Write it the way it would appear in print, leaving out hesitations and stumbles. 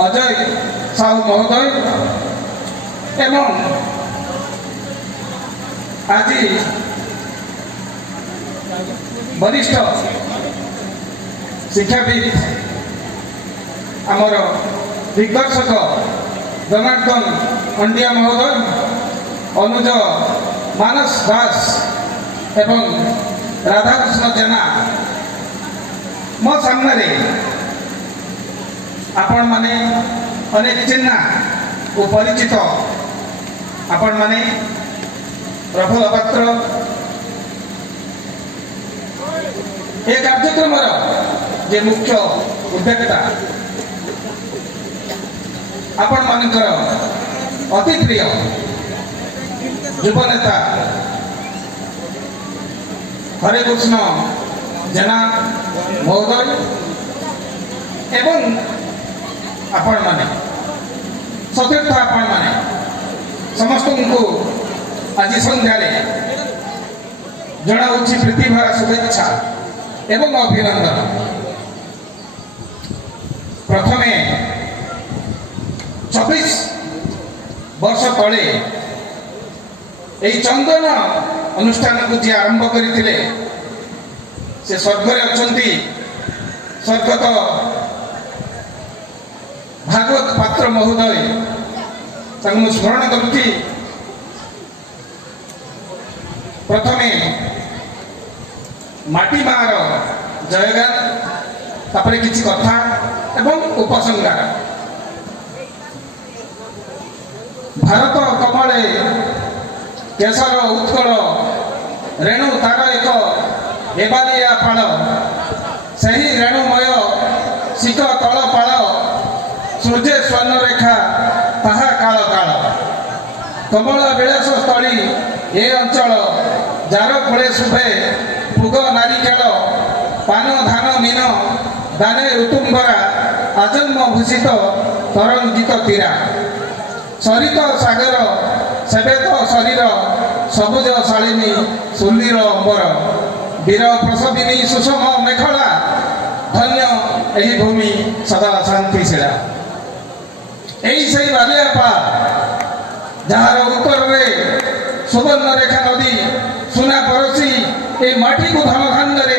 अजय साहू महोदय एवं आज वरिष्ठ शिक्षाविद आमर दिग्दर्शक जनार्दन पंडिया महोदय अनुज मानस दास एवं राधाकृष्ण जेना मो सामने आपण माने अनेक चिन्हा और परिचित आपण माने प्रफुल्ल पात्र ये कार्यक्रम जे मुख्य उद्योक्ता आपण मानकर अति प्रिय युव नेता हरे कृष्ण जेना महोदय एवं आपण माने सतीर्थ आपण माने समस्त को आज संध्या जनाऊँच प्रीतिभरा शुभेच्छा एवं अभिनंदन। प्रथमे 24 वर्ष तले यही चंदन अनुष्ठान को जी आरंभ करते से स्वर्गरे अछंती स्वर्गत भागवत पात्र महोदय स्मरण करुच्ची। प्रथमे माटी मार जयगान तापरे किछि कथा एवं उपसंहार। भारत कमले केशर उत्कल रेणु तार एक एबालिया पाल सही रेणुमय शिख तल पाल सूर्य स्वर्णरेखा ताहा काल काल कमल विलास स्थली ए अंचल जार फुले शुभे भोग नारिकेल पान धान मीन दाने ऋतुंबरा आजन्म भूषित तरंगित तीरा सरित सागर सेवेत शरीर सबुज शालिनी सुंदर अंबर वीर प्रसविनी सुषम मेखला धन्य एही भूमि सदा शांतिशीला। यही सही बालियापा जार उत्तर में सुवर्ण रेखा नदी सुना परोसी ए माटी को धन धान्य